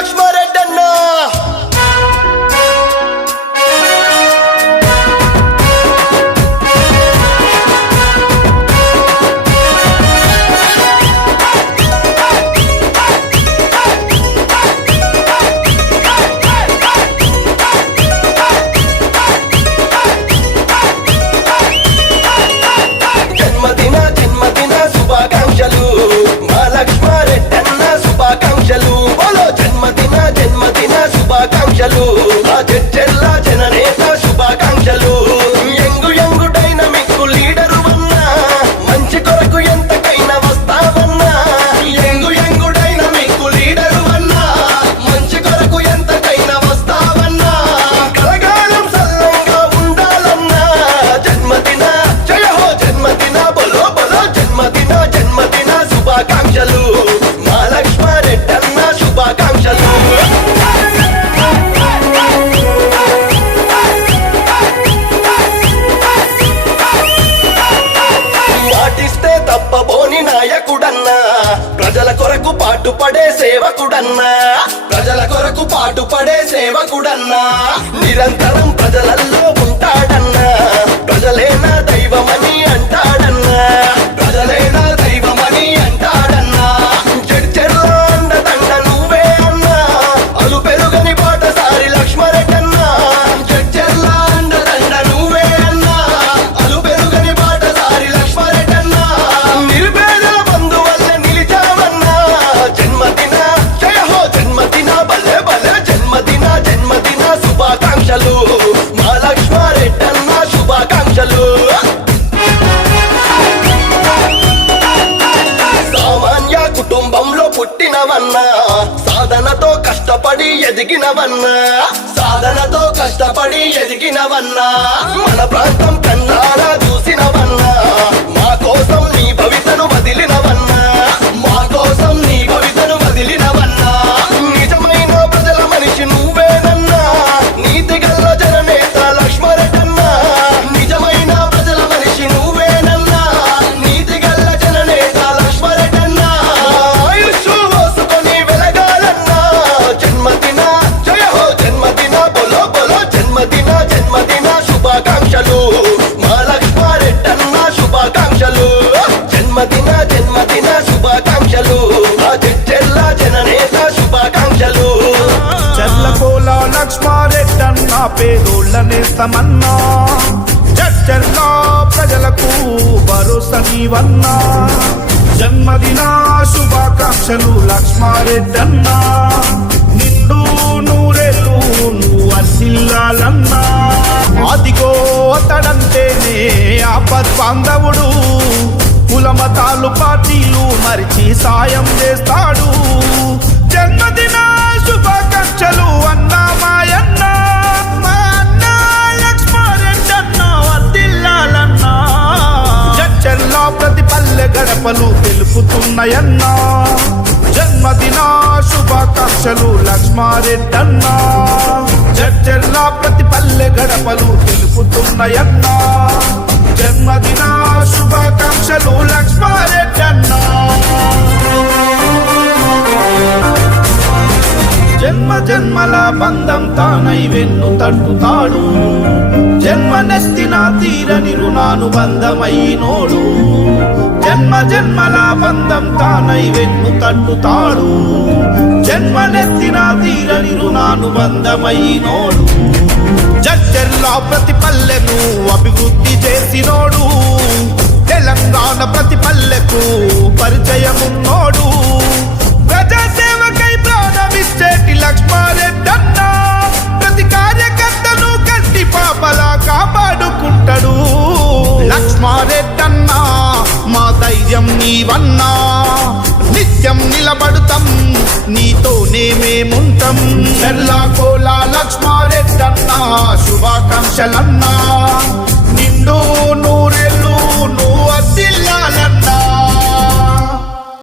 లక్ష్మారెడ్డి అన్న జన్మదిన శుభాకాంక్షలు మా లక్ష్మారెడ్డి అన్న శుభాకాంక్షలు బోలో జన్మదిన శుభాకాంక్షలు ఆ చర్చల్ల జననేత శుభాకాంక్షలు యంగు డైనమిక్ లీడరు అన్నా మంచి కొరకు ఎంతకైనా వస్తావన్నా యంగు డైనమిక్ లీడరు అన్నా మంచి కొరకు ఎంతకైనా వస్తావన్నా కలగాలం సల్లంగా ఉండాలన్నా జన్మదిన జయ హో జన్మదిన బోలో జన్మదిన శుభాకాంక్షలు మా లక్ష్మారెడ్డి అన్న శుభాకాంక్షలు మాటిస్తే తప్పబోని నాయకుడన్నా ప్రజల కొరకు పాటుపడే సేవకుడన్నా నిరంతరం ప్రజలల్లో ఉంటాడన్నా ప్రజలేనా దైవమని అంటాడన్నా చర్చల్లో అండదండ నువ్వే అన్నా అలు పెరుగని బాటసారి లక్ష్మారెడ్డి అన్నా చర్చల్లో అండదండ నువ్వే అన్నా అలు పెరుగని బాటసారి లక్ష్మారెడ్డి అన్నా నిరుపేదల బంధువల్ల నిలిచావన్నా జన్మదిన జయ హో జన్మదిన భలే జన్మదిన శుభాకాంక్షలు మా లక్ష్మారెడ్డి అన్న శుభాకాంక్షలు సామాన్య కుటుంబంలో పుట్టినవన్నా సాధనతో కష్టపడి ఎదిగినవన్నా మన ప్రాంతం కన్నారా చూసినవన్నా మా కోసం నీ భవితను వదిలినవన్నా నిజమైన ప్రజల మనిషి నువ్వేనన్నా నీతి గల్ల జననేత లక్ష్మారెడ్డి అన్నా నిజమైన ప్రజల మనిషి నువ్వేనన్నా నీతి గల్ల జననేత లక్ష్మారెడ్డి అన్నా ఆయుష్షు మోసుకొని వెలగాలన్నా జన్మదిన జయ హో జన్మదిన బోలో జన్మదిన శుభాకాంక్షలు మా లక్ష్మారెడ్డి అన్న శుభాకాంక్షలు జన్మదిన శుభాకాంక్షలు ఆ చర్చల్ల జననేత శుభాకాంక్షలు చర్లకోల లక్ష్మారెడ్డి అన్న పేదోళ్ళ నేస్తమన్నా చర్చల్లో ప్రజలకు భరోసా నీవన్నా జన్మదిన శుభాకాంక్షలు లక్ష్మారెడ్డి అన్నా నిండు నూరేళ్ళు నువ్వు వర్ధిల్లాలన్నా అదిగో అతడంటేనే ఆపద్బాంధవుడు కులమతాలు పార్టీలు మరిచి సాయం చేస్తాడు జన్మదిన శుభాకాంక్షలు అన్నా మాయన్న మా అన్న లక్ష్మారెడ్డి అన్న వర్ధిల్లాలన్నా చర్చల్లో ప్రతి పల్లె గడపలు తెలుపుతున్నాయన్నా జన్మదిన శుభాకాంక్షలు లక్ష్మారెడ్డి అన్నా చర్చల్లో ప్రతి పల్లె గడపలు తెలుపుతున్నాయన్నా జన్మదిన శుభాకాంక్షలు లక్ష్మారెడ్డి అన్నా జన్మల బంధం తానై వెన్ను తట్టుతాడు జన్మనెత్తిన తీరని రుణానుబంధమైనోడు జన్మల బంధం తానై వెన్ను తట్టుతాడు జన్మనెత్తిన తీరని రుణానుబంధమైనోడు చర్చల్లో ప్రతి పల్లెను అభివృద్ధి చేసినోడు తెలంగాణ ప్రతి పల్లెకు పరిచయమున్నోడు ప్రజాసేవకై ప్రాణమిచ్చేటి లక్ష్మారెడ్డి అన్న ప్రతి కార్యకర్తను కంటి పాపలా కాపాడుకుంటాడు లక్ష్మారెడ్డి అన్న మా ధైర్యం నీవన్నా నిత్యం నిలబడుతాం నీతోనే మేముంటాం చర్లకోల లక్ష్మారెడ్డి అన్న శుభాకాంక్షలన్నా నిండు